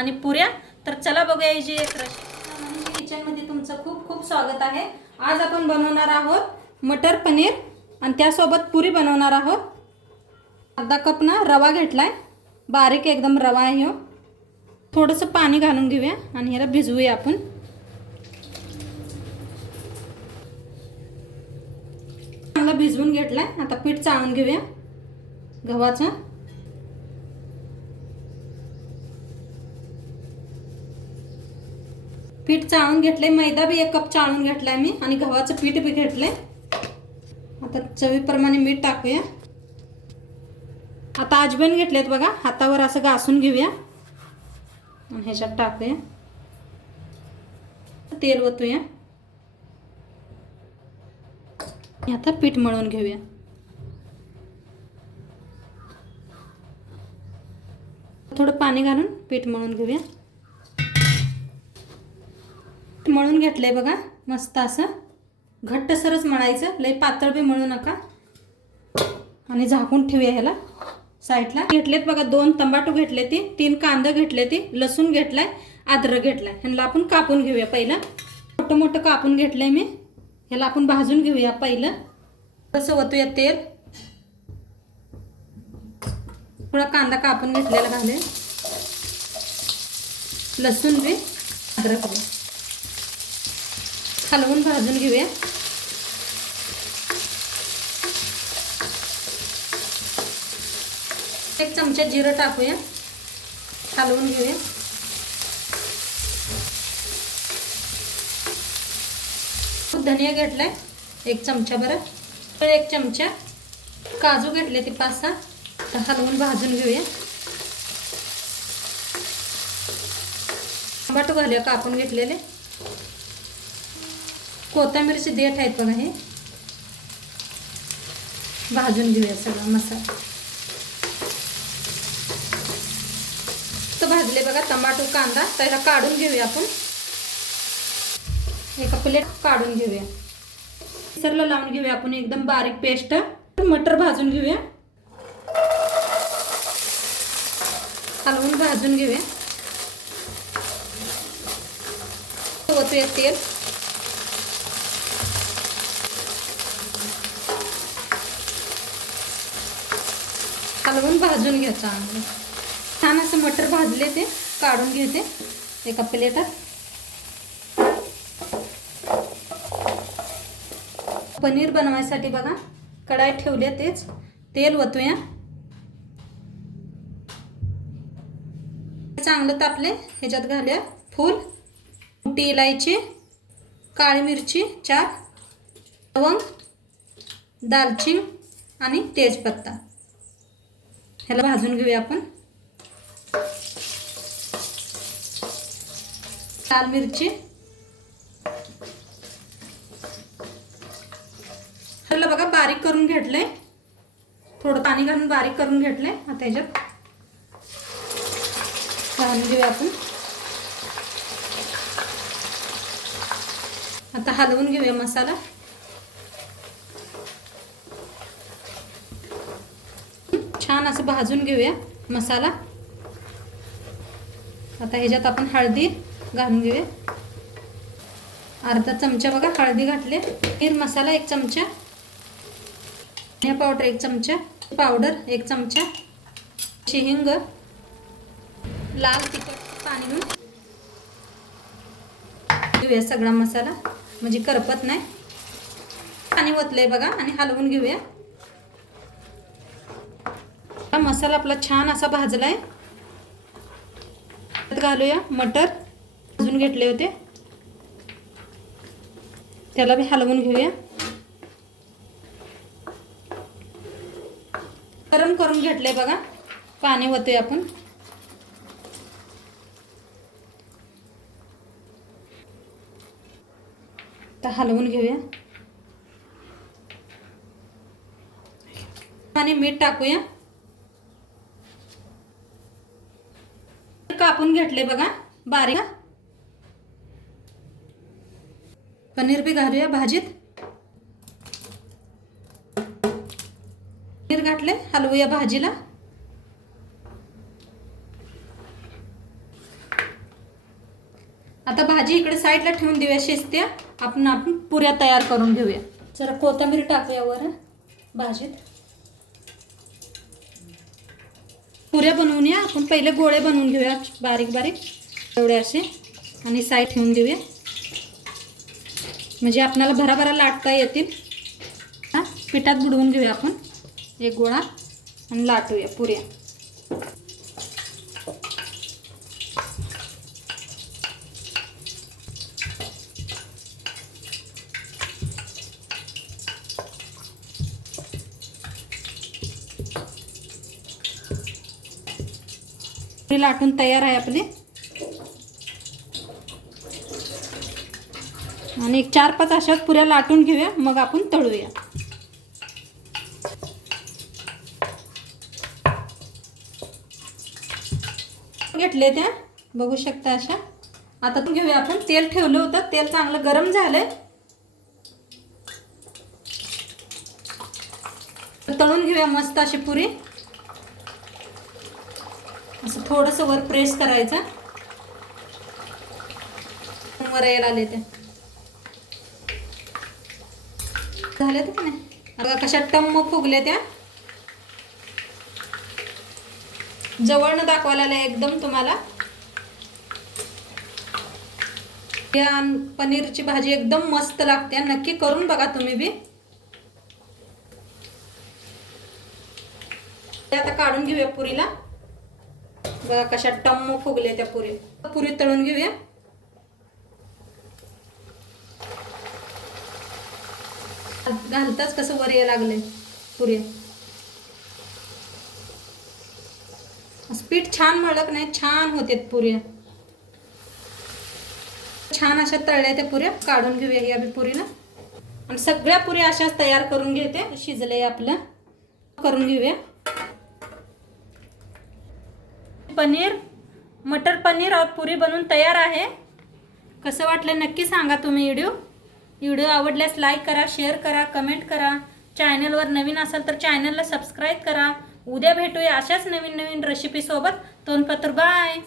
आणि पुऱ्या। तर चला बघूया ही जी एक रेसिपी किचनमध्ये तुमचं खूप खूप स्वागत आहे। आज आपण बनवणार आहोत मटर पनीर आणि त्यासोबत पुरी बनवणार आहोत। अर्धा कप ना रवा घेतलाय, बारीक एकदम रवा आहे हो। थोडंसं पाणी घालून घेऊया आणि ह्याला भिजवूया आपण। चांगलं भिजवून घेतलाय, आता पीठ चाळून घेऊया गव्हाचं। पीठ चाळून घेतले, मैदा बी 1 कप चाळून घेतलाय मी आणि गव्हाचं पीठ बी घेतलंय। आता चवीप्रमाणे मीठ टाकूया। आता अजवाइन घेतलेत बघा, हातावर असं घासून घेऊया आणि ह्याच्यात टाकूया। तेल ओतूया, आता पीठ मळून घेऊया। थोडं पाणी घालून पीठ मळून घेऊया। मळून घेतलंय बघा, मस्त असं घट्टसरच मळायचं, लय पातळ बी मळू नका। आणि झाकून ठेवूया ह्याला साईडला। घेतलेत बघा 2 टमाटो घेतले, 3 कांदा घेतले, लसूण घेतलाय, अद्रक घेतलाय। ह्याला आपण कापून घेऊया। पहिलं मोठं मोठं कापून घेतलंय मी, ह्याला आपण भाजून घेऊया। पहिलं तसं ओतूया तेल, थोडा कांदा कापून घेतलेला घालूया, लसूण बी अद्रक बी हलवून भाजून घेऊया। एक चमचा जिरं टाकूया, हलवून घेऊया। धनिया घेतलाय 1 चमचा भर, 1 चमचा काजू घेतले, 5-6 हलवून भाजून घेऊया। टमाटो घालूया कापून घेतलेले, कोथिंबीरचे देठ आहेत बघा, हे भाजून घेऊया सगळा मसाला। तर भाजले बघा टमाटो कांदा, त्याला काढून घेऊया आपण। एका प्लेट काढून घेऊया, मिक्सरला लावून घेऊया आपण एकदम बारीक पेस्ट। मटर भाजून घेऊया, हलवून भाजून घेऊया। ओतूया तेल, हलवून भाजून घ्या चांगलं। छान असं मटर भाजले, ते काढून घेते एका प्लेटात। पनीर बनवायसाठी बघा कढाई ठेवली, तेच तेल ओतूया। चांगलं तापले, ह्याच्यात घालूया फूल, मोठी इलायची, काळी मिरची 4, लवंग, दालचिनी आणि तेजपत्ता। ह्याला भाजून घेऊया आपण। लाल मिरची, ह्याला बघा बारीक करून घेतलंय, थोडं पाणी घालून बारीक करून घेतलंय। आता ह्याच्यात घालून घेऊया आपण। आता हलवून घेऊया मसाला। छान असं भाजून घेऊया मसाला। आता ह्याच्यात आपण हळदी घालून घेऊया, अर्धा चमचा बघा हळदी घातले। पनीर मसाला 1 चमचा, धनिया पावडर 1 चमचा, पावडर 1 चमचा, हिंग, लाल तिखट पाणी घेऊन घेऊया सगळा मसाला, म्हणजे करपत नाही। पाणी ओतलंय बघा आणि हलवून घेऊया। मसाला आपला छान असा भाजलाय, घालूया मटर भाजून घेतले होते, त्याला भी हलवून घेऊया। गरम करून घेतले बघा, पाणी ओतूया आपण। तर हलवून घेऊया आणि मीठ टाकूया। कापून घेतले बघा बारीक, पनीर भी घालूया भाजीत। पनीर घातले, हलवूया भाजीला। आता भाजी इकडे साईडला ठेवून देऊया शिजत्या. आपण पुऱ्या तयार करून घेऊया. जरा कोथिंबीर टाकूया वर भाजीत. पुऱ्या बनवूया आपण. पहिले गोळे बनवून घेऊया बारीक बारीक एवढे असे आणि साईड ठेवून देऊया, म्हणजे आपल्याला भराभरा लाटता येतील. पिठात बुडवून घेऊया आपण एक गोळा आणि लाटूया पुऱ्या. लाटून तयार आहे आपले. आणि एक 4-5 अशाच पुऱ्या लाटून घेऊया, मग आपण तळूया. घेतले त्या बघू शकता अशा. आता घेऊया आपण. तेल ठेवलं होतं, तेल चांगलं गरम झालंय. तळून घेऊया मस्त अशी पुरी. असं थोडंसं वर प्रेस करायचं, वर यायला आले ते झाले तर नाही. आता कशा टम्म फुगले त्या. जवळनं दाखवायला आले एकदम तुम्हाला. या पनीरची भाजी एकदम मस्त लागते, नक्की करून बघा तुम्ही बी. आता काढून घेऊया पुरीला. बघा कशा टम्म फुगले त्या पुरी. पुरी तळून घेऊया. घालताच कसं वर यायला लागले पुरी. पीठ छान मळक नाही, छान होते पुऱ्या. छान अशा तळल्या त्या पुऱ्या. काढून घेऊया या पुरीला. आणि सगळ्या पुऱ्या अशाच तयार करून घेते. शिजले आपलं करून घेऊया. पनीर मटर पनीर और पुरी बनवून तयार आहे. कसं वाटलं नक्की सांगा तुम्ही. व्हिडिओ आवडल्यास लाईक करा, शेअर करा, कमेंट करा. चॅनलवर नवीन असाल तर चॅनलला सबस्क्राईब करा. उद्या भेटूया अशाच नवीन नवीन रेसिपी सोबत. तोपर्यंत बाय.